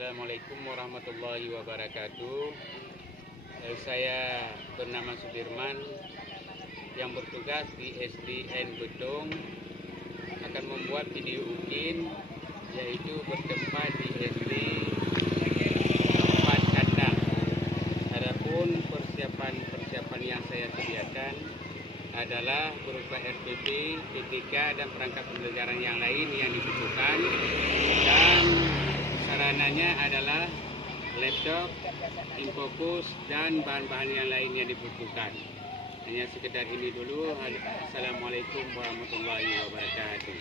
Assalamualaikum warahmatullahi wabarakatuh. Saya bernama Sudirman yang bertugas di SDN Betung akan membuat video UKIN, yaitu bertempat di SD tempat kandang. Adapun persiapan yang saya sediakan adalah berupa RPP, PTK dan perangkat pembelajaran yang lain yang dibutuhkan, dan sarananya adalah laptop, infokus dan bahan-bahan yang lain yang dibutuhkan. Hanya sekedar ini dulu. Assalamualaikum warahmatullahi wabarakatuh.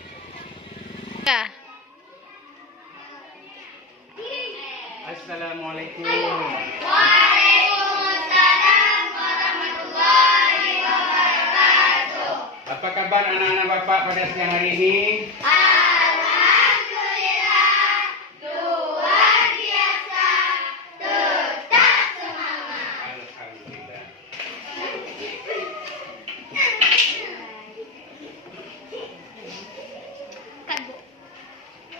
Assalamualaikum. Waalaikumsalam warahmatullahi wabarakatuh. Apa kabar anak-anak Bapak pada siang hari ini? Alhamdulillah, luar biasa, tetap semangat. Alhamdulillah.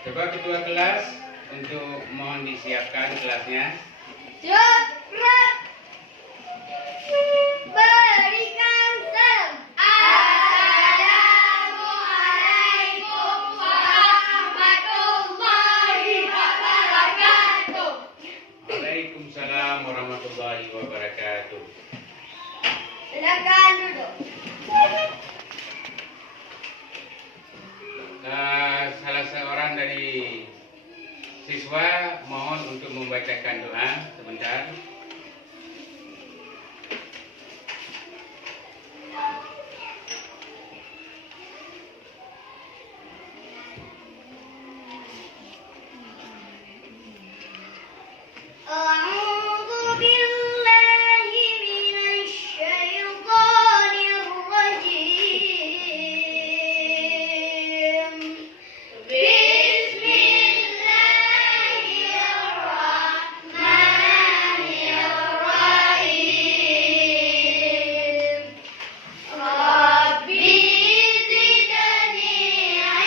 Coba ketua kelas untuk mohon disiapkan kelasnya. Cepat berikan salam. Assalamualaikum warahmatullahi wabarakatuh. Waalaikumsalam warahmatullahi wabarakatuh. Silakan duduk. Salah seorang dari siswa mohon untuk membacakan doa sebentar. A'udzu billahi minasy syaithanir rajim. Bismillahirrahmanirrahim. Rabbi zidni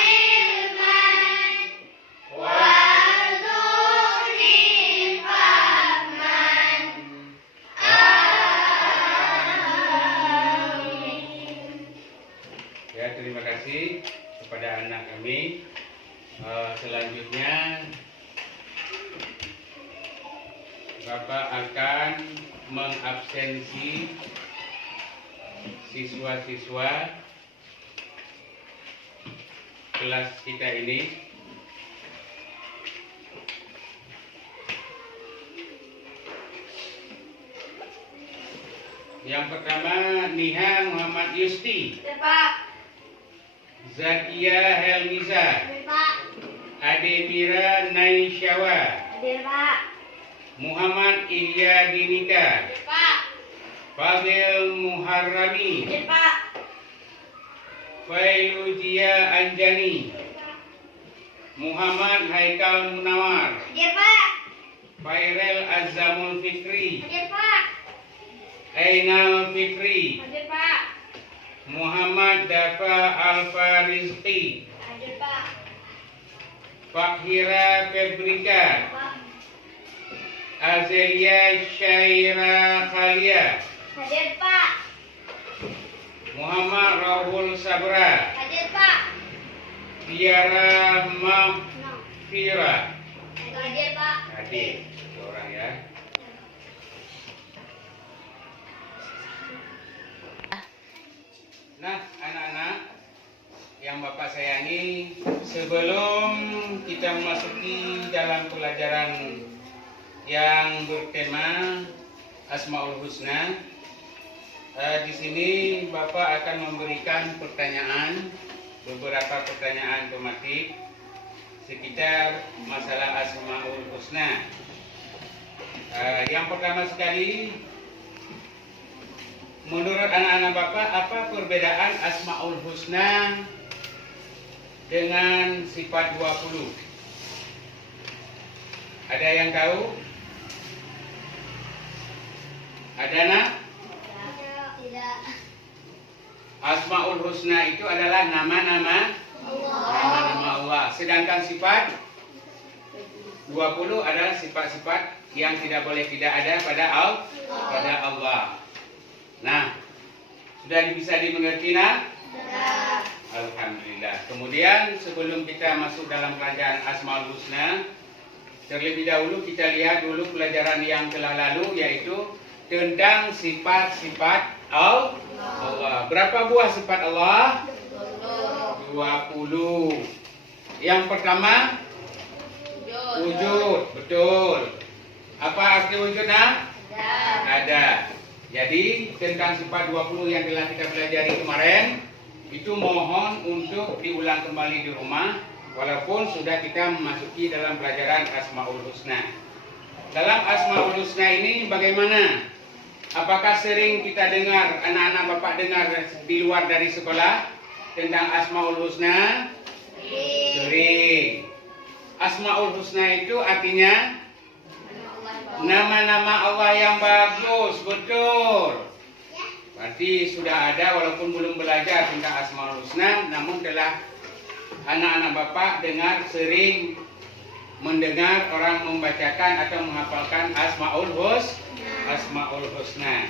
ilman warzuqni fahman. Amin. Ya, terima kasih kepada anak kami. Selanjutnya Bapak akan mengabsensi siswa-siswa kelas kita ini. Yang pertama, Niha Muhammad Yusti, Pak. Zakia Helmiza, Pak. Ade Mira Naisyawa, Hadir, Pak. Muhammad Ilya Dinika, Pak. Fadil Muharrami, Hadir, Pak. Failujia Anjani, Muhammad Haikal Munawar, Hadir, Pak. Fairel Azamul Fikri, Hadir, Pak. Ainal Fikri, Hadir, Pak. Muhammad Dafa Alfa Rizki, Hadir, Pak. Fakhira Febrika, Pak. Azelia Syaira Khalia, Hadir, Pak. Muhammad Rahul Sabra, Hadir, Pak. Tiara Mafira. Hadir, Pak. Hadir, orang ya. Nah, anak-anak yang Bapak sayangi, sebelum kita memasuki dalam pelajaran yang bertema Asmaul Husna, di sini Bapak akan memberikan pertanyaan, beberapa pertanyaan tematik sekitar masalah Asmaul Husna. Yang pertama sekali, menurut anak-anak Bapak, apa perbedaan Asmaul Husna dengan sifat 20? Ada yang tahu? Ada nak? Tidak. Asmaul Husna itu adalah nama-nama Allah. Allah. Sedangkan sifat 20 adalah sifat-sifat yang tidak boleh tidak ada pada Allah. Nah, sudah bisa dimengerti nak? Alhamdulillah. Kemudian sebelum kita masuk dalam pelajaran Asmaul Husna, terlebih dahulu kita lihat dulu pelajaran yang telah lalu, yaitu tentang sifat-sifat Allah. Berapa buah sifat Allah? 20. Yang pertama, wujud. Betul. Apa arti wujud nak? Ada. Jadi tentang sifat 20 yang telah kita pelajari kemarin, itu mohon untuk diulang kembali di rumah, walaupun sudah kita memasuki dalam pelajaran Asmaul Husna. Dalam Asmaul Husna ini bagaimana? Apakah sering kita dengar, anak-anak bapak dengar di luar dari sekolah tentang Asmaul Husna? Sering. Asmaul Husna itu artinya nama-nama Allah yang bagus. Betul. Berarti sudah ada, walaupun belum belajar tentang Asmaul Husna, namun telah anak-anak bapak sering mendengar orang membacakan atau menghafalkan Asmaul Husna.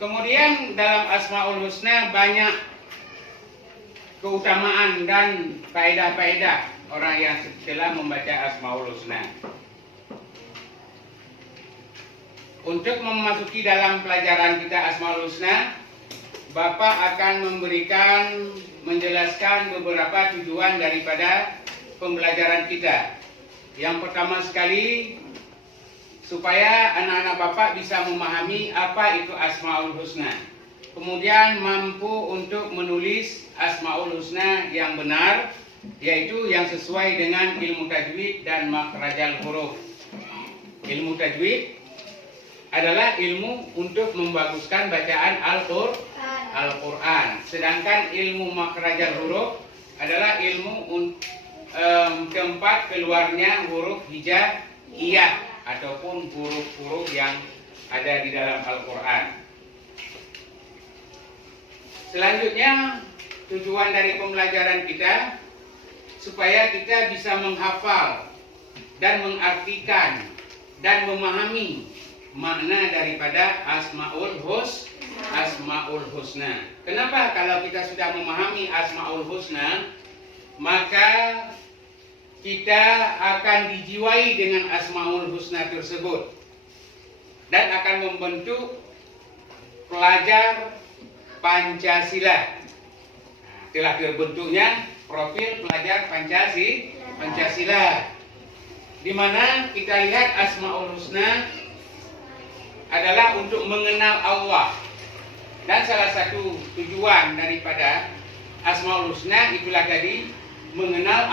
Kemudian dalam Asmaul Husna banyak keutamaan dan faedah-faedah orang yang telah membaca Asmaul Husna. Untuk memasuki dalam pelajaran kita Asmaul Husna, Bapak akan menjelaskan beberapa tujuan daripada pembelajaran kita. Yang pertama sekali, supaya anak-anak Bapak bisa memahami apa itu Asmaul Husna. Kemudian mampu untuk menulis Asmaul Husna yang benar, yaitu yang sesuai dengan ilmu tajwid dan makhrajal huruf. Ilmu tajwid adalah ilmu untuk membaguskan bacaan Al-Quran. Sedangkan ilmu makhrajal huruf adalah ilmu tempat keluarnya huruf hijaiyah ataupun huruf-huruf yang ada di dalam Al-Quran. Selanjutnya, tujuan dari pembelajaran kita supaya kita bisa menghafal dan mengartikan dan memahami makna daripada Asmaul Husna. Kenapa? Kalau kita sudah memahami Asmaul Husna, maka kita akan dijiwai dengan Asmaul Husna tersebut dan akan membentuk pelajar Pancasila. Telah terbentuknya profil pelajar Pancasila, di mana kita lihat Asmaul Husna adalah untuk mengenal Allah. Dan salah satu tujuan daripada Asmaul Husna itulah tadi mengenal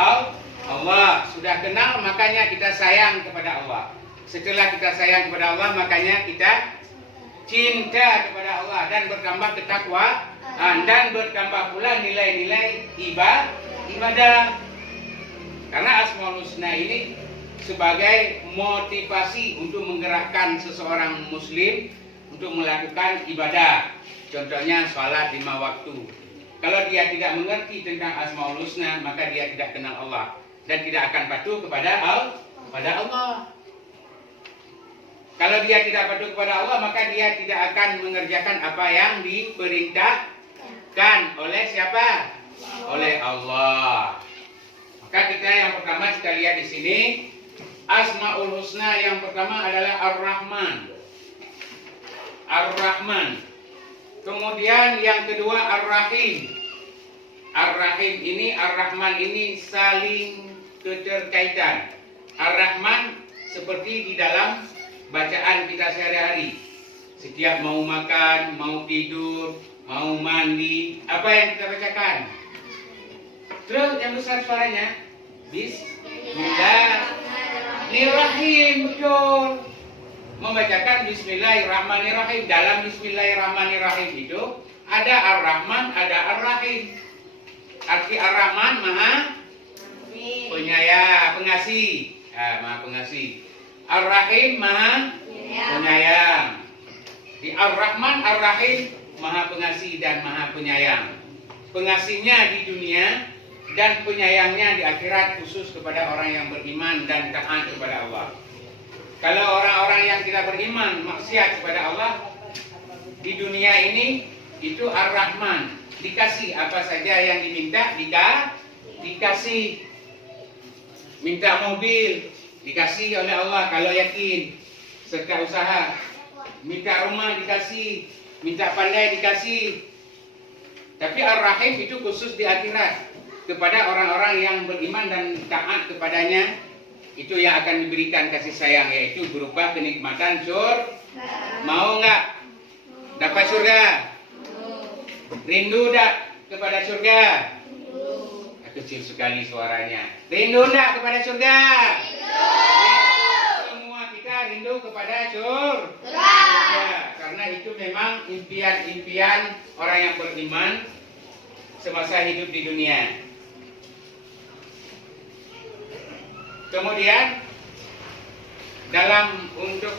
Allah. Sudah kenal, makanya kita sayang kepada Allah. Setelah kita sayang kepada Allah, makanya kita cinta kepada Allah dan bertambah ketakwaan dan bertambah pula nilai-nilai ibadah. Karena Asmaul Husna ini sebagai motivasi untuk menggerakkan seseorang muslim untuk melakukan ibadah. Contohnya salat 5 waktu. Kalau dia tidak mengerti tentang Asmaul Husna, maka dia tidak kenal Allah dan tidak akan patuh kepada Allah. Kalau dia tidak patuh kepada Allah, maka dia tidak akan mengerjakan apa yang diperintahkan oleh siapa? Oleh Allah. Maka kita yang pertama kita lihat di sini, Asmaul Husna yang pertama adalah Ar-Rahman. Kemudian yang kedua Ar-Rahim. Ar-Rahim ini, Ar-Rahman ini saling keterkaitan. Ar-Rahman seperti di dalam bacaan kita sehari-hari. Setiap mau makan, mau tidur, mau mandi, apa yang kita bacakan? Terus yang besar suaranya, Bismillahirrahmanirrahim. Betul. Membacakan Bismillahirrahmanirrahim. Dalam Bismillahirrahmanirrahim itu ada Ar-Rahman, ada Ar-Rahim. Arti Ar-Rahman maha penyayang, pengasih. Maha pengasih. Ar-Rahim maha penyayang. Di Ar-Rahman, Ar-Rahim maha pengasih dan maha penyayang. Pengasihnya di dunia dan penyayangnya di akhirat khusus kepada orang yang beriman dan taat kepada Allah. Kalau orang-orang yang tidak beriman maksiat kepada Allah di dunia ini itu Ar-Rahman, dikasih apa saja yang diminta, dikasih. Minta mobil dikasih oleh Allah kalau yakin, serta usaha. Minta rumah dikasih, minta pandai dikasih. Tapi Ar-Rahim itu khusus di akhirat kepada orang-orang yang beriman dan taat kepadanya. Itu yang akan diberikan kasih sayang, yaitu berupa kenikmatan surga. Mau nggak dapat surga? Rindu tak kepada surga? Kecil sekali suaranya. Rindu tak kepada surga? Semua kita rindu kepada surga. Karena itu memang impian-impian orang yang beriman semasa hidup di dunia. Kemudian dalam untuk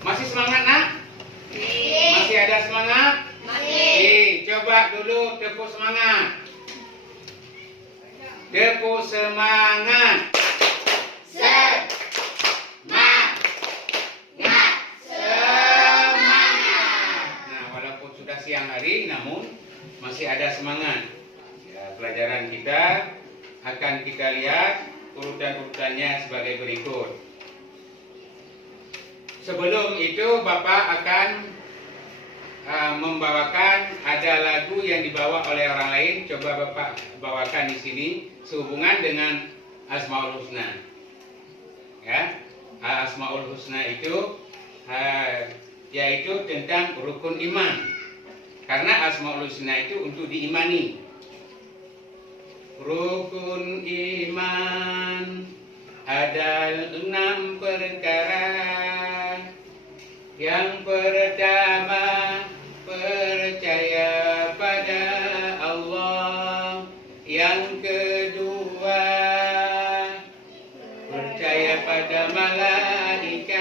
masih semangat nak? Masih ada semangat? Masih. Coba dulu tepuk semangat. Tepuk semangat. Semangat. Nah, walaupun sudah siang hari, namun masih ada semangat. Ya, pelajaran kita akan kita lihat urutan-urutannya sebagai berikut. Sebelum itu Bapak akan membawakan ada lagu yang dibawa oleh orang lain. Coba Bapak bawakan di sini sehubungan dengan Asmaul Husna. Ya, Asmaul Husna itu yaitu tentang rukun iman. Karena Asmaul Husna itu untuk diimani. Rukun iman ada 6 perkara. Yang pertama, percaya pada Allah. Yang kedua, percaya pada malaikat.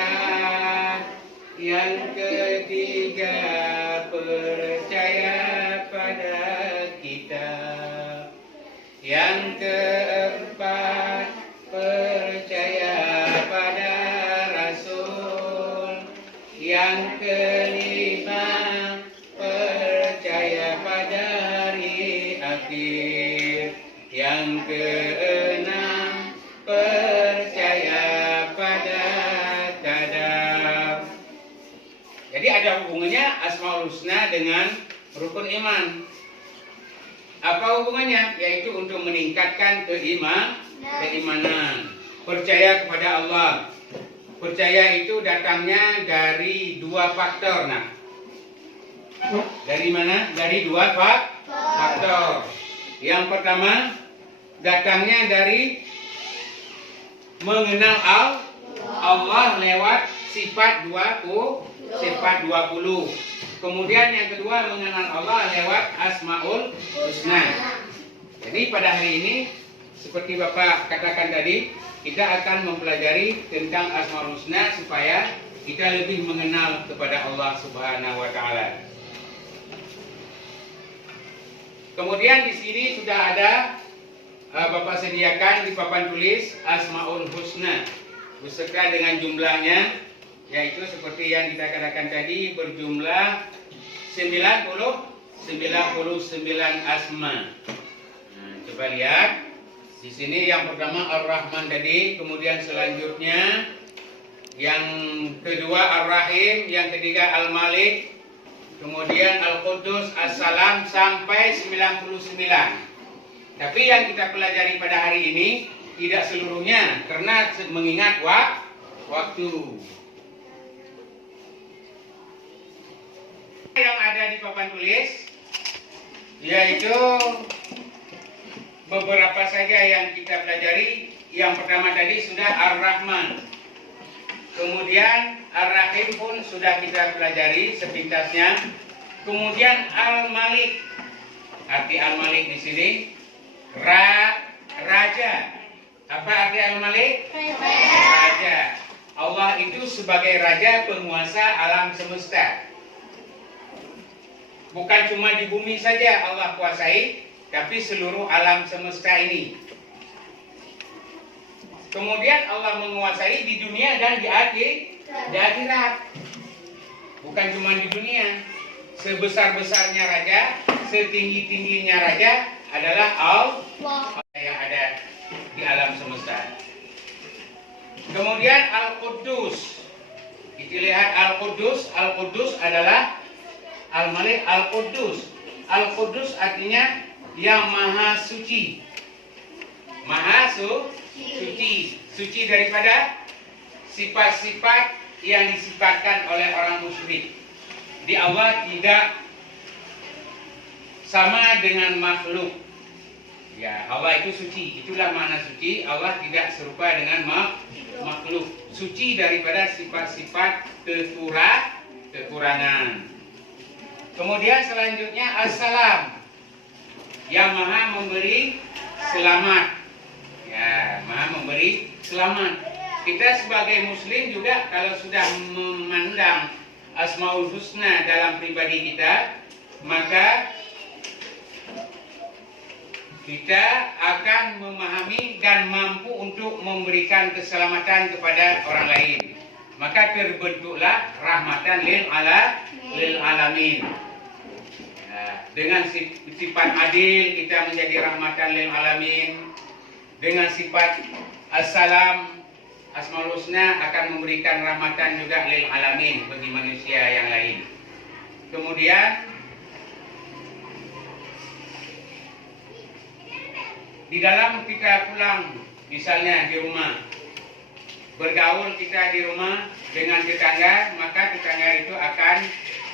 Yang ketiga, percaya pada kitab. Yang keempat, percaya pada Rasul. Yang kelima, percaya pada hari akhir. Yang keenam, percaya pada qadar. Jadi ada hubungannya Asmaul Husna dengan rukun iman. Apa hubungannya? Yaitu untuk meningkatkan keimanan. Percaya kepada Allah. Percaya itu datangnya dari 2 faktor. Nah, dari mana? Dari 2 faktor. Yang pertama, datangnya dari mengenal Allah lewat sifat 20. Kemudian yang kedua, mengenal Allah lewat Asmaul Husna. Jadi pada hari ini, seperti Bapak katakan tadi, kita akan mempelajari tentang Asmaul Husna supaya kita lebih mengenal kepada Allah Subhanahu wa taala. Kemudian di sini sudah ada Bapak sediakan di papan tulis Asmaul Husna beserta dengan jumlahnya, yaitu seperti yang kita katakan tadi berjumlah 99 asma. Nah, coba lihat di sini yang pertama Ar-Rahman tadi, kemudian selanjutnya yang kedua Ar-Rahim, yang ketiga Al-Malik, kemudian Al-Quddus, As-Salam sampai 99. Tapi yang kita pelajari pada hari ini tidak seluruhnya karena mengingat waktu. Yang ada di papan tulis yaitu beberapa saja yang kita pelajari. Yang pertama tadi sudah Ar-Rahman, kemudian Ar-Rahim pun sudah kita pelajari sepintasnya. Kemudian Al-Malik, arti Al-Malik di sini raja. Apa arti Al-Malik? Raja. Allah itu sebagai raja penguasa alam semesta. Bukan cuma di bumi saja Allah kuasai, tapi seluruh alam semesta ini. Kemudian Allah menguasai di dunia dan di akhirat. Bukan cuma di dunia. Sebesar-besarnya raja, setinggi-tingginya raja adalah Allah yang ada di alam semesta. Kemudian Al-Quddus. Kita lihat Al-Quddus. Al-Quddus adalah Al-Malik Al-Quddus. Al-Quddus artinya yang maha suci. Maha suci. Suci daripada sifat-sifat yang disifatkan oleh orang musyrik. Di Allah tidak sama dengan makhluk. Ya, Allah itu suci. Itulah makna suci. Allah tidak serupa dengan makhluk. Suci daripada sifat-sifat kekurangan. Kemudian selanjutnya As-Salam, yang maha memberi selamat. Ya, maha memberi selamat. Kita sebagai muslim juga kalau sudah memandang Asmaul Husna dalam pribadi kita, maka kita akan memahami dan mampu untuk memberikan keselamatan kepada orang lain. Maka terbentuklah rahmatan lil alamin. Dengan sifat adil kita menjadi rahmatan lil alamin. Dengan sifat as-salam, Asmaul Husna akan memberikan rahmatan juga lil alamin bagi manusia yang lain. Kemudian di dalam kita pulang, misalnya di rumah, bergaul kita di rumah dengan tetangga, maka tetangga itu akan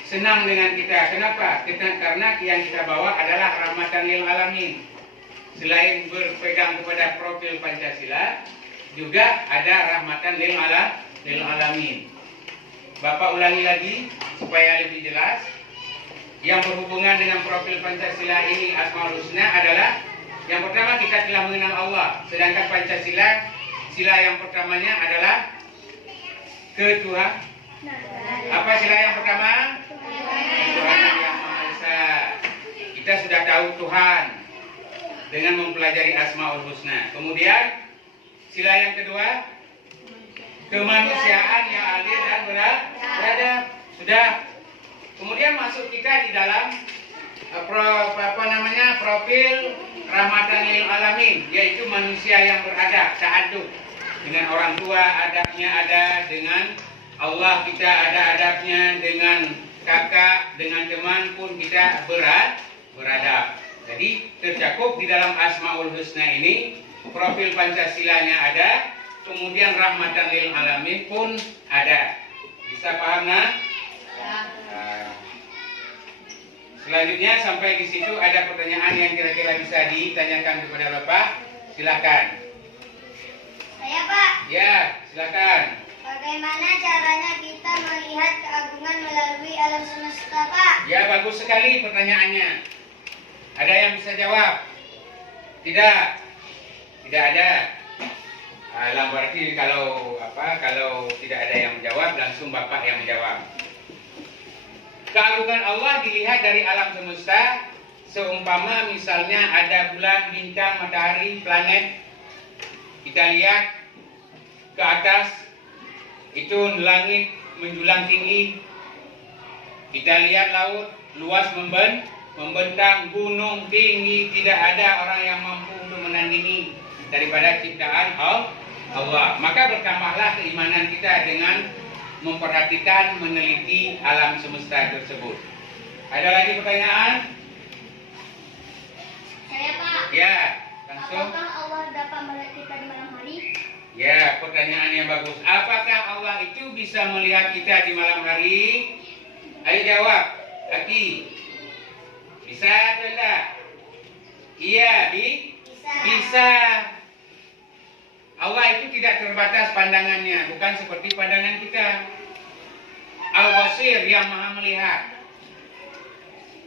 senang dengan kita. Kenapa? Karena yang kita bawa adalah rahmatan lil alamin. Selain berpegang kepada profil Pancasila, juga ada rahmatan lil alamin. Bapak ulangi lagi supaya lebih jelas. Yang berhubungan dengan profil Pancasila ini Asmaul Husna adalah yang pertama kita telah mengenal Allah. Sedangkan Pancasila, sila yang pertamanya adalah ketuhanan. Apa sila yang pertama? Ketuhanan yang Maha Esa. Kita sudah tahu Tuhan dengan mempelajari Asmaul Husna. Kemudian sila yang kedua, kemanusiaan yang adil dan beradab. Sudah. Kemudian masuk kita di dalam profil rahmatan lil alamin, yaitu manusia yang beradab, ta'adub. Dengan orang tua adabnya ada, dengan Allah kita ada adabnya, dengan kakak, dengan teman pun kita beradab. Jadi tercakup di dalam Asmaul Husna ini, profil Pancasilanya ada, kemudian rahmatan lil alamin pun ada. Bisa paham nah? Selanjutnya sampai di situ ada pertanyaan yang kira-kira bisa ditanyakan kepada Bapak. Silakan. Saya Pak. Ya, silakan. Bagaimana caranya kita melihat keagungan melalui alam semesta Pak? Ya, bagus sekali pertanyaannya. Ada yang bisa jawab? Tidak. Tidak ada. Berarti kalau tidak ada yang menjawab, langsung Bapak yang menjawab. Keagungan Allah dilihat dari alam semesta, seumpama misalnya ada bulan, bintang, matahari, planet. Kita lihat ke atas, itu langit menjulang tinggi. Kita lihat laut luas membentang, gunung tinggi, tidak ada orang yang mampu untuk menandingi daripada ciptaan Allah. Maka bertambahlah keimanan kita dengan memperhatikan, meneliti alam semesta tersebut. Ada lagi pertanyaan? Saya Pak. Ya, langsung. Apakah Allah dapat melihat kita di malam hari? Ya, pertanyaan yang bagus. Apakah Allah itu bisa melihat kita di malam hari? Ayo jawab, Aki. Bisa atau tidak? Iya, bisa. Allah itu tidak terbatas pandangannya, bukan seperti pandangan kita. Al-Basir yang maha melihat.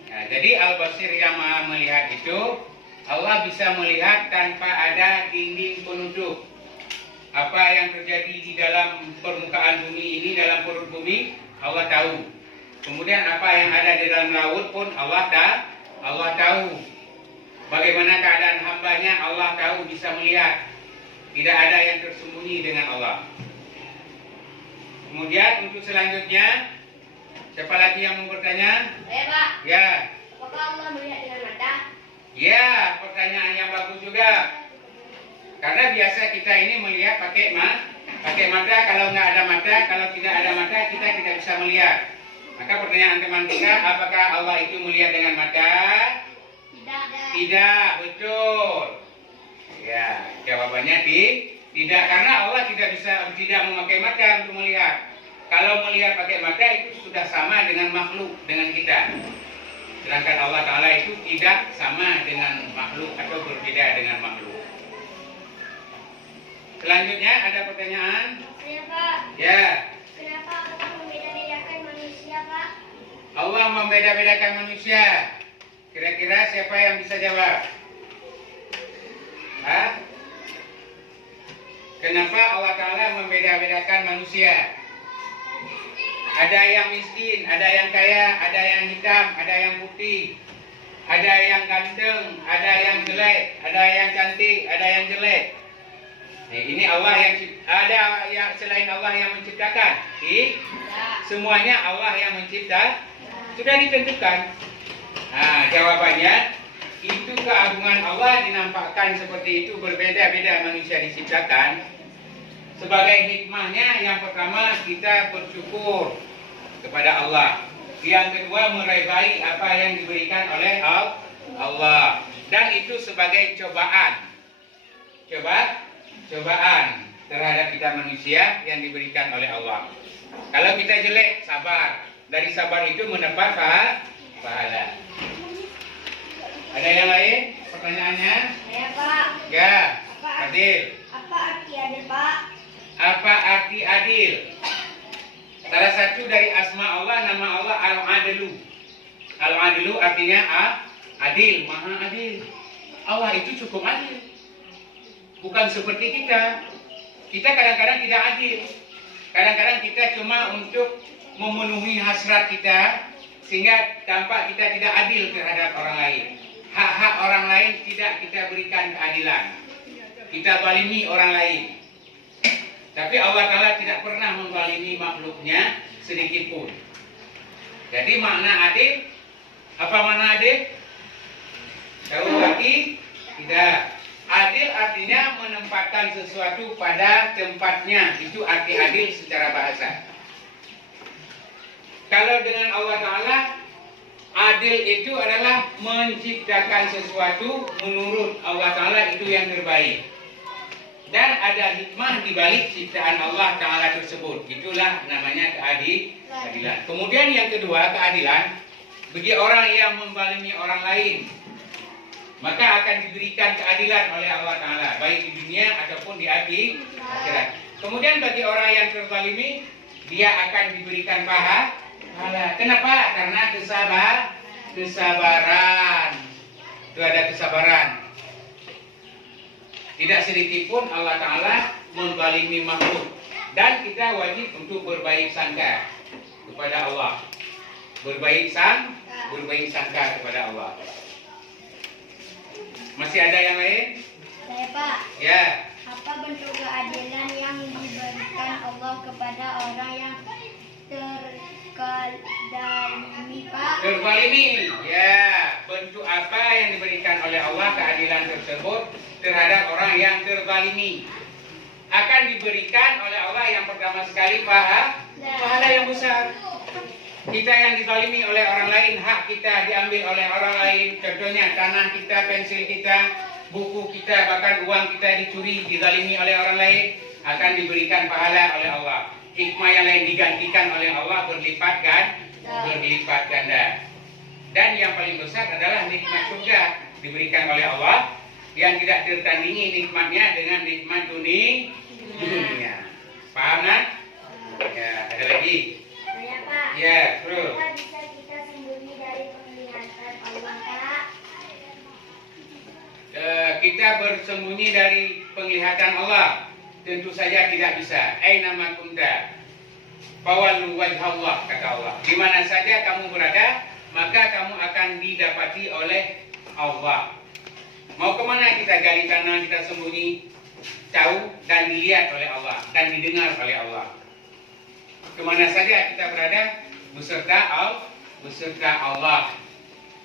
Nah, jadi Al-Basir yang maha melihat itu, Allah bisa melihat tanpa ada dinding penutup. Apa yang terjadi di dalam permukaan bumi ini, dalam perut bumi, Allah tahu. Kemudian apa yang ada di dalam laut pun Allah tahu. Bagaimana keadaan hambanya, Allah tahu, bisa melihat. Tidak ada yang tersembunyi dengan Allah. Kemudian untuk selanjutnya, siapa lagi yang mau bertanya? Saya, Pak. Ya. Apakah Allah melihat dengan mata? Ya, pertanyaan yang bagus juga. Karena biasa kita ini melihat pakai mata. Kalau nggak ada mata, kalau tidak ada mata, kita tidak bisa melihat. Maka pertanyaan teman kita, apakah Allah itu melihat dengan mata? Tidak. Tidak, betul. Ya, jawabannya tidak, karena Allah tidak memakai mata untuk melihat. Kalau melihat pakai mata itu sudah sama dengan makhluk, dengan kita. Sedangkan Allah Ta'ala itu tidak sama dengan makhluk atau berbeda dengan makhluk. Selanjutnya ada pertanyaan? Saya, Pak. Ya. Kenapa Allah membeda-bedakan manusia, Pak? Allah membeda-bedakan manusia. Kira-kira siapa yang bisa jawab? Hah? Kenapa Allah Ta'ala membeda-bedakan manusia? Ada yang miskin, ada yang kaya, ada yang hitam, ada yang putih, ada yang ganteng, ada yang jelek, ada yang cantik, ada yang jelek. Ini Allah yang ada yang selain Allah yang menciptakan? Semuanya Allah yang mencipta. Sudah ditentukan. Nah, jawabannya itu keagungan Allah dinampakkan seperti itu, berbeda-beda manusia diciptakan. Sebagai hikmahnya, yang pertama kita bersyukur kepada Allah. Yang kedua meredai apa yang diberikan oleh Allah. Dan itu sebagai cobaan. Cobaan terhadap kita manusia yang diberikan oleh Allah. Kalau kita jelek, sabar. Dari sabar itu mendapat pahala. Ada yang lain? Pertanyaannya? Saya, Pak. Ya, adil. Apa arti adil, Pak? Apa arti adil? Salah satu dari asma Allah, nama Allah Al-Adilu. Al-Adilu artinya adil, maha adil. Allah itu cukup adil. Bukan seperti kita. Kita kadang-kadang tidak adil. Kadang-kadang kita cuma untuk memenuhi hasrat kita, sehingga tampak kita tidak adil terhadap orang lain. Hak-hak orang lain tidak kita berikan keadilan. Kita zalimi orang lain. Tapi Allah Ta'ala tidak pernah menzalimi makhluknya sedikit pun. Jadi makna adil, apa makna adil? Tahu arti? Tidak. Adil artinya menempatkan sesuatu pada tempatnya. Itu arti adil secara bahasa. Kalau dengan Allah Ta'ala, adil itu adalah menciptakan sesuatu menurut Allah Ta'ala itu yang terbaik. Dan ada hikmah di balik ciptaan Allah Ta'ala tersebut. Itulah namanya keadilan. Kemudian yang kedua, keadilan. Bagi orang yang menzalimi orang lain, maka akan diberikan keadilan oleh Allah Ta'ala, baik di dunia ataupun di akhirat. Kemudian bagi orang yang terzalimi, dia akan diberikan pahala. Kenapa? Karena kesabaran. Itu ada kesabaran. Tidak sedikit pun Allah Ta'ala menzalimi makhluk. Dan kita wajib untuk berbaik sangka kepada Allah. Berbaik sangka kepada Allah. Masih ada yang lain? Saya, Pak. Ya. Apa bentuk keadilan yang diberikan Allah kepada orang yang terzalimi, Pak? Terzalimi. Ya. Bentuk apa yang diberikan oleh Allah keadilan tersebut terhadap orang yang terzalimi? Akan diberikan oleh Allah yang pertama sekali pahala yang besar. Kita yang dizalimi oleh orang lain, hak kita diambil oleh orang lain. Contohnya tanah kita, pensil kita, buku kita, bahkan uang kita dicuri, dizalimi oleh orang lain, akan diberikan pahala oleh Allah. Hikmah yang lain digantikan oleh Allah berlipat ganda. Dan yang paling besar adalah nikmat surga diberikan oleh Allah yang tidak tertandingi nikmatnya dengan nikmat dunia. Paham kan? Ya, ada lagi. Saya, Pak. Ya, terus. Apa bisa kita sembunyi dari penglihatan Allah, Pak? Kita bersembunyi dari penglihatan Allah. Tentu saja tidak bisa. Aina ma kunta fawallu wajhallah, kata Allah. Di mana saja kamu berada, maka kamu akan didapati oleh Allah. Mau kemana kita gali tanah, kita sembunyi? Tahu dan dilihat oleh Allah dan didengar oleh Allah. Kemana saja kita berada beserta Allah.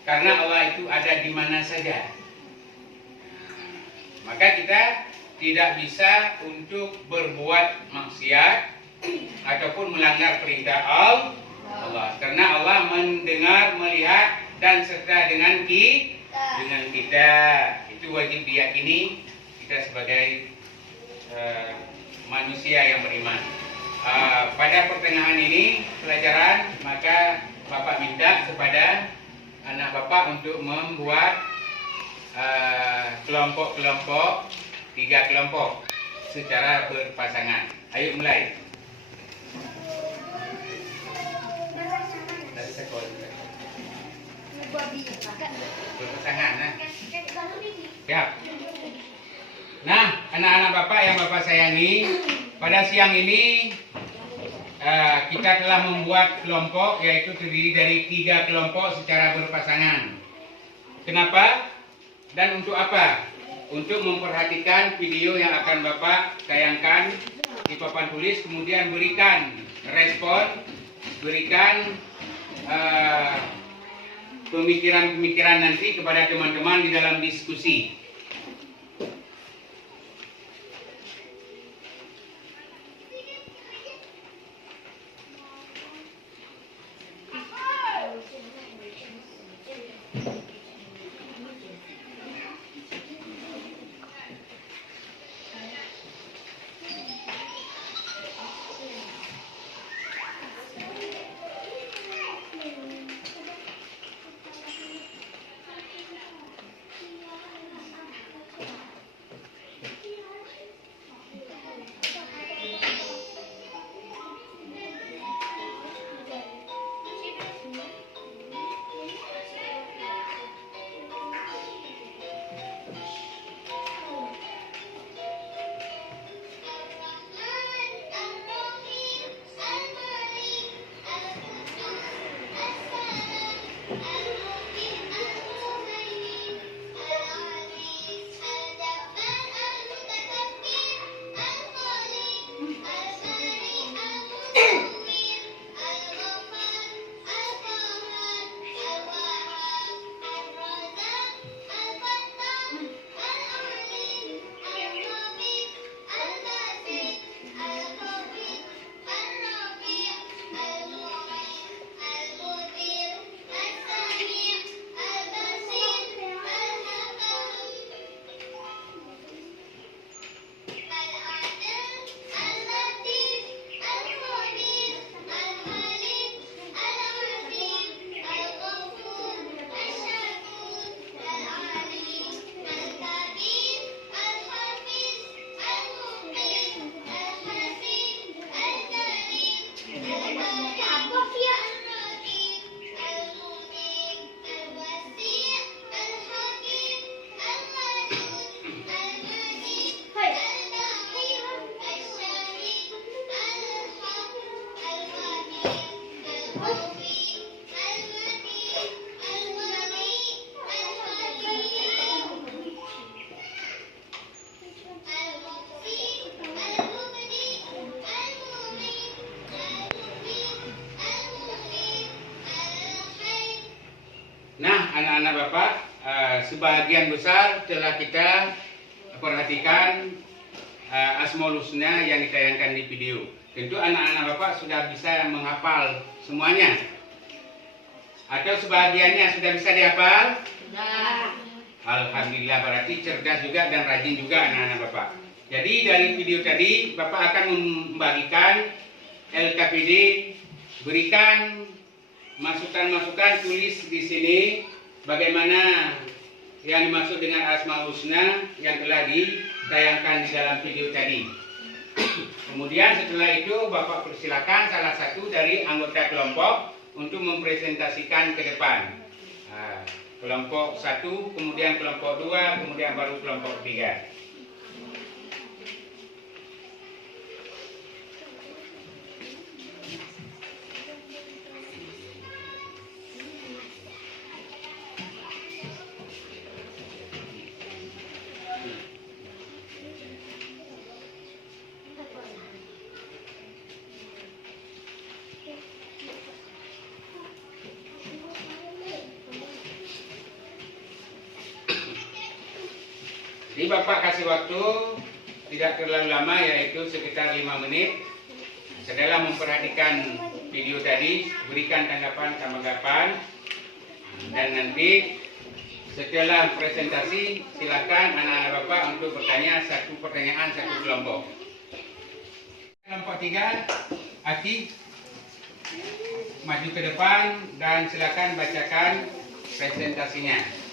Karena Allah itu ada di mana saja. Maka kita tidak bisa untuk berbuat maksiat ataupun melanggar perintah Allah. Karena Allah mendengar, melihat dan serta dengan kita. Itu wajib diyakini kita sebagai manusia yang beriman. Pada pertengahan ini pelajaran, maka Bapak minta kepada anak Bapak untuk membuat kelompok-kelompok, 3 kelompok secara berpasangan. Ayo mulai. Berpasangan, nah. Siap. Nah, anak-anak Bapak yang Bapak sayangi, pada siang ini kita telah membuat kelompok, yaitu terdiri dari 3 kelompok secara berpasangan. Kenapa? Dan untuk apa? Untuk memperhatikan video yang akan Bapak tayangkan di papan tulis, kemudian berikan respon, berikan pemikiran-pemikiran nanti kepada teman-teman di dalam diskusi. Nah, anak-anak Bapak, sebagian besar telah kita perhatikan Asmaul Husna yang ditayangkan di video. Tentu anak-anak Bapak sudah bisa menghafal semuanya. Atau sebagiannya sudah bisa dihafal? Sudah. Alhamdulillah, berarti cerdas juga dan rajin juga anak-anak Bapak. Jadi dari video tadi Bapak akan membagikan LKPD, berikan masukan-masukan, tulis di sini bagaimana yang dimaksud dengan Asmaul Husna yang telah ditayangkan di dalam video tadi. Kemudian setelah itu Bapak persilakan salah satu dari anggota kelompok untuk mempresentasikan ke depan. Kelompok 1, kemudian kelompok 2, kemudian baru kelompok 3. Jadi Bapak kasih waktu tidak terlalu lama, yaitu sekitar 5 menit. Setelah memperhatikan video tadi, berikan tanggapan, dan nanti setelah presentasi silakan anak-anak Bapak untuk bertanya satu pertanyaan satu kelompok. Kelompok 3, Aki maju ke depan dan silakan bacakan presentasinya.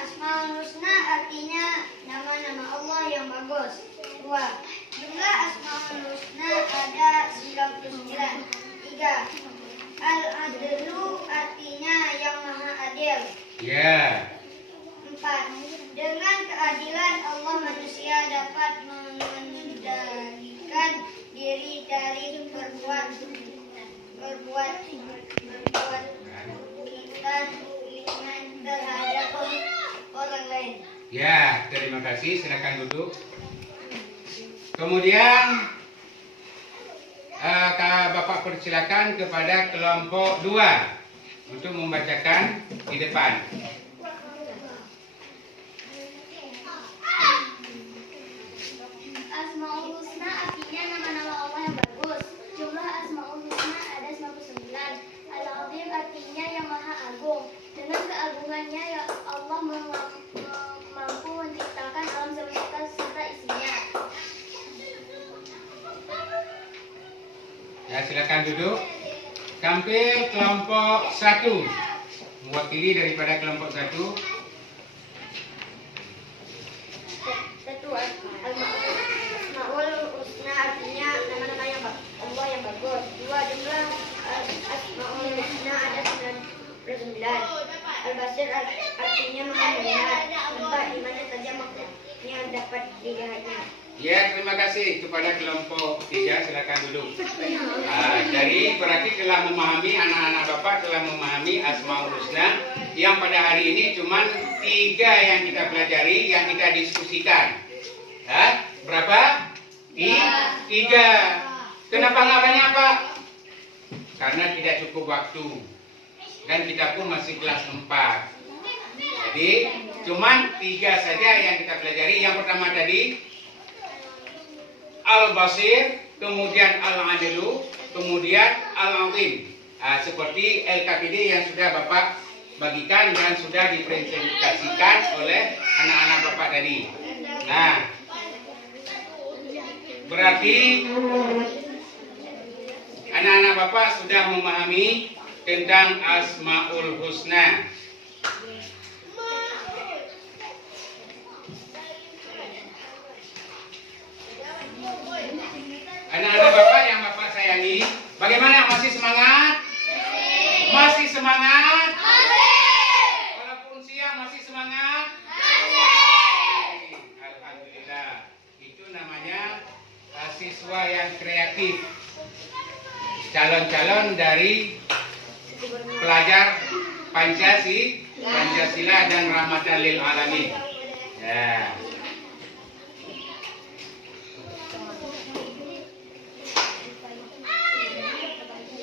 Asmaul Husna artinya nama-nama Allah yang bagus. 2. Jumlah Asmaul Husna ada 99. 3. Al-Adlu artinya yang maha adil. Ya. 4. Dengan keadilan Allah manusia dapat mengendalikan diri dari perbuatan kita terhadap orang lain. Ya, terima kasih. Silakan duduk. Kemudian Bapak persilakan kepada kelompok 2 untuk membacakan di depan. Asmaul Husna artinya nama-nama Allah yang bagus. Jumlah Asmaul Husna ada 99. Al-Azim artinya yang maha agung. Dengan keagungannya ya Allah mampu menciptakan alam semesta serta isinya. Ya, silakan duduk. Tampil kelompok 1, mewakili daripada kelompok 1. Asmaul Husna artinya nama-nama yang Allah yang bagus. 2. Jumlah Asmaul Husna ada 99. Al-Basir artinya maha melihat. 4. Di mana saja maksudnya dapat dilihatnya. Ya, terima kasih kepada kelompok 3. Silakan duduk. Jadi berarti telah memahami, anak-anak Bapak telah memahami Asmaul Husna yang pada hari ini cuma 3 yang kita pelajari, yang kita diskusikan. Berapa? 3. Kenapa nggak banyak, Pak? Karena tidak cukup waktu. Dan kita pun masih kelas 4. Jadi cuma 3 saja yang kita pelajari. Yang pertama tadi Al-Basir, kemudian Al-Adlu, kemudian Al-Azim. Seperti LKPD yang sudah Bapak bagikan dan sudah dipresentasikan oleh anak-anak Bapak tadi. Nah, berarti anak-anak Bapak sudah memahami tentang Asmaul Husna. Anak-anak Bapak yang Bapak sayangi, bagaimana? Masih semangat? Masih semangat? Walaupun siang masih semangat? Alhamdulillah. Itu namanya siswa yang kreatif. Calon-calon dari pelajar Pancasila dan Rahmatan lil Alamin. Ya.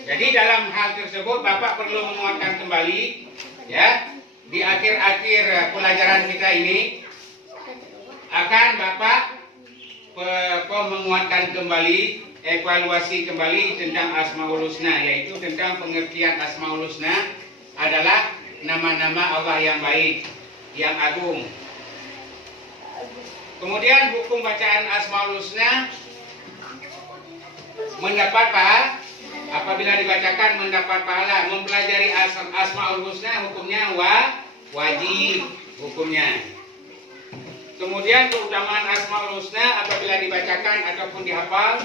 Jadi dalam hal tersebut Bapak perlu menguatkan kembali, ya, di akhir-akhir pelajaran kita ini akan Bapak menguatkan kembali, evaluasi kembali tentang Asmaul Husna, yaitu tentang pengertian Asmaul Husna adalah nama-nama Allah yang baik, yang agung. Kemudian hukum bacaan Asmaul Husna mendapat pahala. Apabila dibacakan mendapat pahala. Mempelajari Asmaul Husna hukumnya wajib hukumnya. Kemudian keutamaan Asmaul Husna apabila dibacakan ataupun dihafal,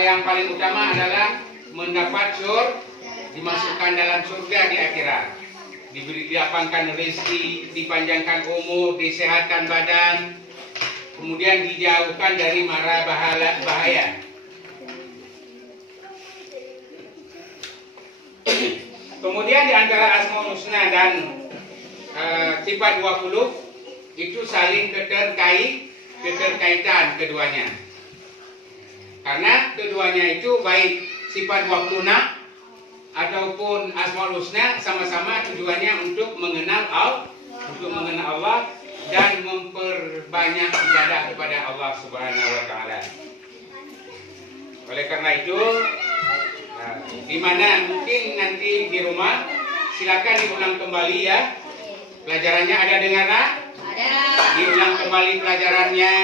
yang paling utama adalah mendapat dimasukkan dalam surga di akhirat. Dilapangkan rezeki, dipanjangkan umur, disehatkan badan, kemudian dijauhkan dari mara bahaya. Kemudian di antara Asmaul Husna dan sifat 20 itu saling keterkaitan keduanya. Karena keduanya itu baik sifat waktuna ataupun Asmaul Husna sama-sama tujuannya untuk mengenal Allah dan memperbanyak ibadah kepada Allah Subhanahu wa taala. Oleh karena itu, di mana mungkin nanti di rumah silakan diulang kembali ya. Pelajarannya ada dengar nak? Ada. Diulang kembali pelajarannya.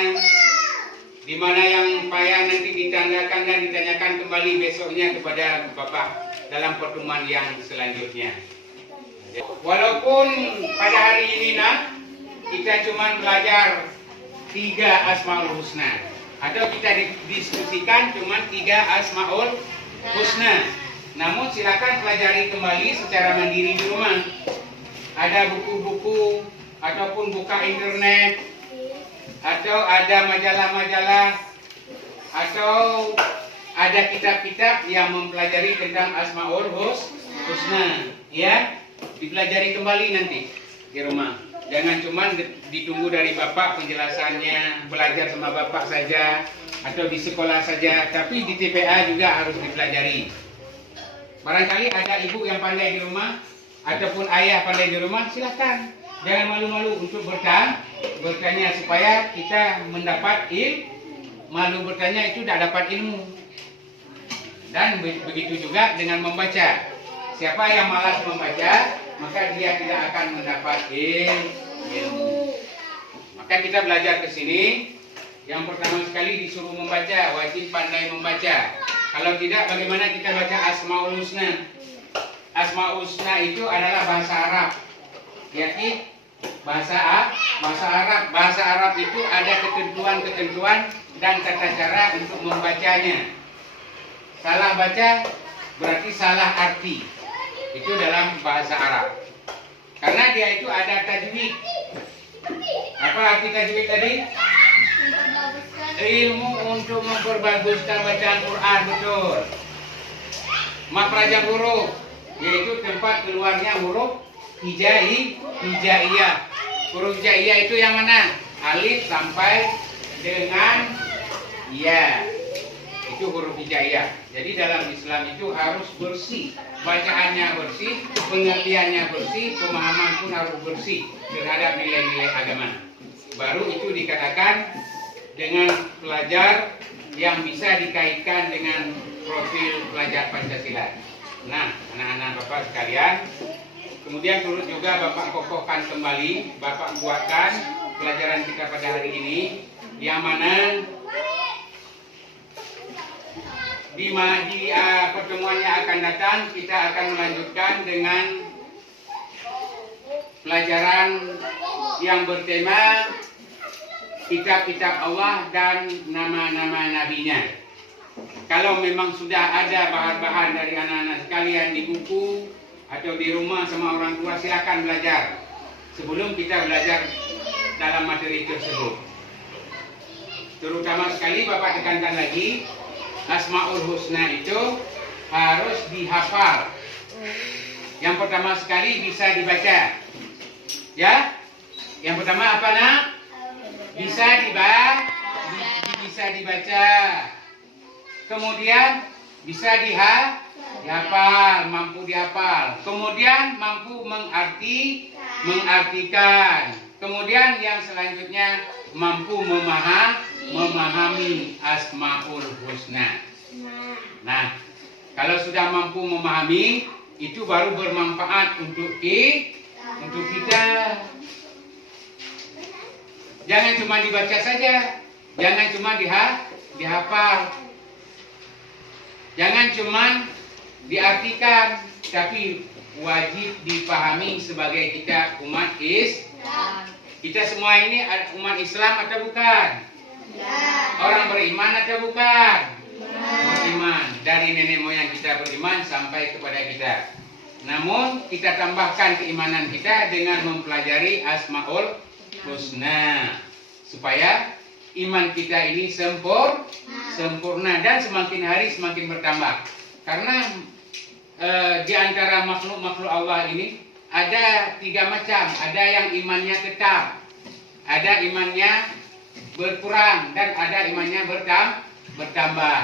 Di mana yang payah nanti ditandakan dan ditanyakan kembali besoknya kepada Bapak dalam pertemuan yang selanjutnya. Walaupun pada hari ini nak kita cuma belajar 3 Asmaul Husna atau kita diskusikan cuma 3 Asmaul Husna. Namun silakan pelajari kembali secara mandiri di rumah. Ada buku-buku ataupun buka internet atau ada majalah-majalah atau ada kitab-kitab yang mempelajari tentang Asmaul Husna, ya, dipelajari kembali nanti di rumah. Jangan cuma ditunggu dari Bapak penjelasannya, belajar sama Bapak saja atau di sekolah saja, tapi di TPA juga harus dipelajari. Barangkali ada ibu yang pandai di rumah ataupun ayah pandai di rumah, silahkan. Jangan malu-malu untuk bertanya supaya kita mendapat malu bertanya itu tidak dapat ilmu. Dan begitu juga dengan membaca. Siapa yang malas membaca, maka dia tidak akan mendapat ilmu. Maka kita belajar ke sini. Yang pertama sekali disuruh membaca, wajib pandai membaca. Kalau tidak, bagaimana kita baca Asmaul Husna? Asmaul Husna itu adalah bahasa Arab. Yakni bahasa Arab. Bahasa Arab itu ada ketentuan-ketentuan dan tata cara untuk membacanya. Salah baca berarti salah arti. Itu dalam bahasa Arab. Karena dia itu ada tajwid. Apa arti tajwid tadi? Ilmu untuk memperbaguskan bacaan Quran, betul. Makrajah huruf, yaitu tempat keluarnya huruf hijaiyah. Huruf hijaiyah itu yang mana? Alif sampai dengan ya. Itu huruf hijaiyah. Jadi dalam Islam itu harus bersih. Bacaannya bersih, pengertiannya bersih, pemahaman pun harus bersih terhadap nilai-nilai agama. Baru itu dikatakan dengan pelajar yang bisa dikaitkan dengan profil pelajar Pancasila. Nah, anak-anak Bapak sekalian, kemudian turut juga Bapak kokohkan kembali, Bapak buatkan pelajaran kita pada hari ini, yang mana di pertemuannya akan datang kita akan melanjutkan dengan pelajaran yang bertema kitab-kitab Allah dan nama-nama nabinya. Kalau memang sudah ada bahan-bahan dari anak-anak sekalian di buku atau di rumah sama orang tua, silakan belajar sebelum kita belajar dalam materi tersebut. Terutama sekali Bapak tekankan lagi, Asmaul Husna itu harus dihafal. Yang pertama sekali bisa dibaca. Ya? Yang pertama apa nak? Bisa dibaca. Kemudian bisa dihafal, mampu dihafal. Kemudian mampu mengartikan. Kemudian yang selanjutnya mampu memahami Asmaul Husna. Nah, kalau sudah mampu memahami, itu baru bermanfaat untuk kita. Jangan cuma dibaca saja, jangan cuma dihafal, jangan cuma diartikan, tapi wajib dipahami sebagai kita umat Islam. Kita semua ini umat Islam atau bukan? Orang beriman atau bukan? Beriman. Dari nenek moyang kita beriman sampai kepada kita. Namun kita tambahkan keimanan kita dengan mempelajari Asmaul Husna, supaya iman kita ini sempurna dan semakin hari semakin bertambah. Karena di antara makhluk-makhluk Allah ini ada 3 macam. Ada yang imannya tetap, ada imannya berkurang, dan ada imannya bertambah.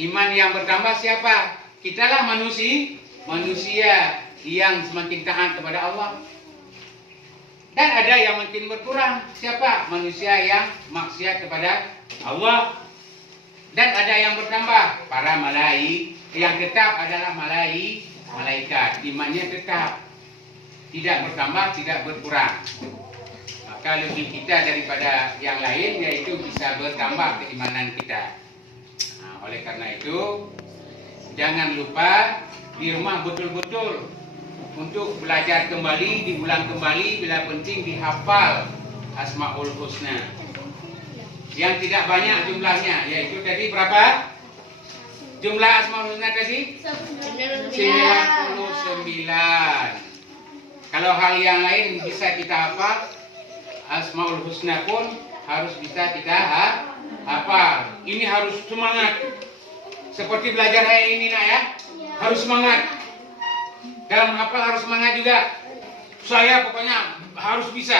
Iman yang bertambah siapa? Kitalah manusia yang semakin taat kepada Allah. Dan ada yang makin berkurang. Siapa? Manusia yang maksiat kepada Allah. Dan ada yang bertambah. Para malaikat. Yang tetap adalah malaikat. Imannya tetap. Tidak bertambah, tidak berkurang. Maka lebih kita daripada yang lain, yaitu bisa bertambah keimanan kita. Nah, oleh karena itu, jangan lupa di rumah betul-betul untuk belajar kembali, diulang kembali, bila penting dihafal Asmaul Husna. Yang tidak banyak jumlahnya, yaitu tadi berapa? Jumlah Asmaul Husna tadi? 99. Kalau hal yang lain bisa kita hafal, Asmaul Husna pun harus bisa kita hafal. Ini harus semangat. Seperti belajar hari ini nak ya, harus semangat. Dalam menghafal harus semangat juga. Saya pokoknya harus bisa,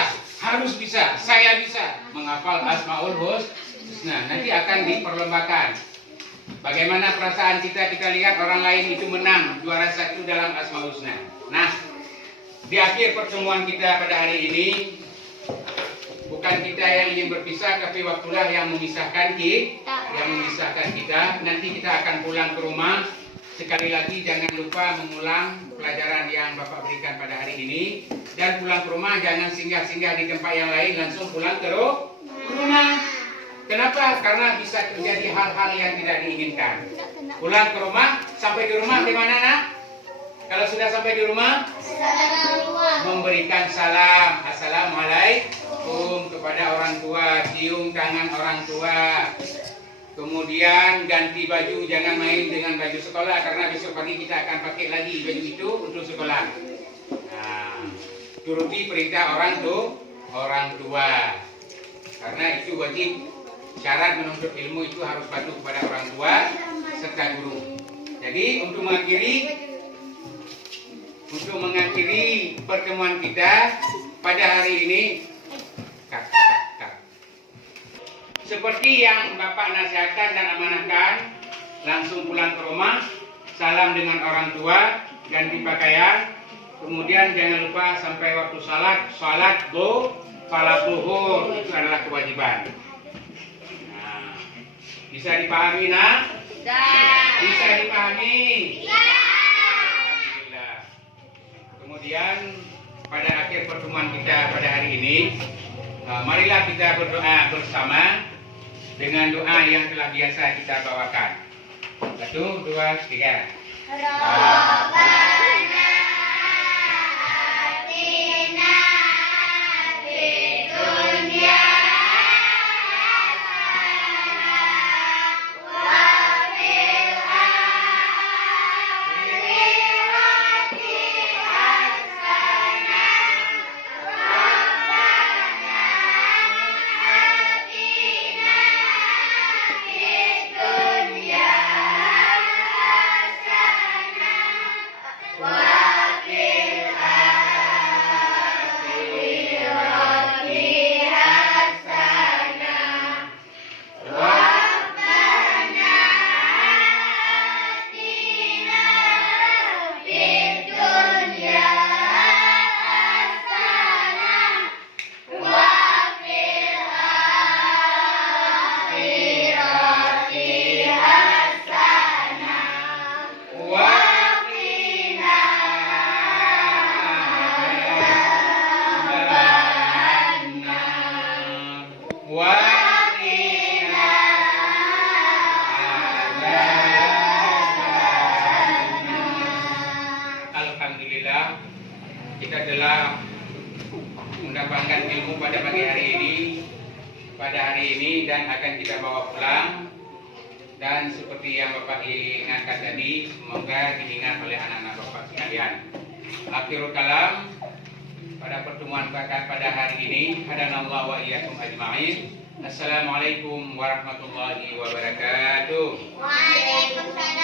saya bisa menghafal Asmaul Husna. Nanti akan diperlombakan. Bagaimana perasaan kita lihat orang lain itu menang juara 1 dalam Asmaul Husna. Nah, di akhir pertemuan kita pada hari ini, bukan kita yang ingin berpisah, tapi waktulah yang memisahkan kita. Nanti kita akan pulang ke rumah. Sekali lagi jangan lupa mengulang pelajaran yang Bapak berikan pada hari ini. Dan pulang ke rumah jangan singgah-singgah di tempat yang lain, langsung pulang ke rumah. Kenapa? Karena bisa terjadi hal-hal yang tidak diinginkan. Pulang ke rumah, sampai di rumah di mana nak? Kalau sudah sampai di rumah, memberikan salam. Assalamualaikum kepada orang tua, cium tangan orang tua. Kemudian ganti baju, jangan main dengan baju sekolah karena besok pagi kita akan pakai lagi baju itu untuk sekolah. Nah, turuti perintah orang tua. Karena itu wajib, syarat menuntut ilmu itu harus patuh kepada orang tua serta guru. Jadi untuk mengakhiri pertemuan kita pada hari ini, seperti yang Bapak nasihatkan dan amanahkan, langsung pulang ke rumah, salam dengan orang tua, ganti pakaian, kemudian jangan lupa sampai waktu salat zuhur, itu adalah kewajiban. Nah, bisa dipahami nak? Bisa dipahami? Alhamdulillah. Kemudian pada akhir pertemuan kita pada hari ini, marilah kita berdoa bersama dengan doa yang telah biasa kita bawakan. 1, 2, 3. Rabbana atina fid dunya hasanah wa fil akhirati hasanah. Rabbana atina fid dunya hasanah wa fil akhirati hasanah. Rabbana atina fid dunya hasanah wa fil akhirati hasanah wa qina adzabannar. Wa qina adzabannar. Alhamdulillah, kita telah mendapatkan ilmu pada pagi hari ini, dan akan kita bawa pulang. Dan seperti yang Bapak ingatkan tadi, semoga diingat oleh anak-anak Bapak sekalian. Akhirul kalam pada pertemuan pada hari ini, hadanallahu wa iyyakum ajma'in. Assalamualaikum warahmatullahi wabarakatuh. Waalaikumsalam.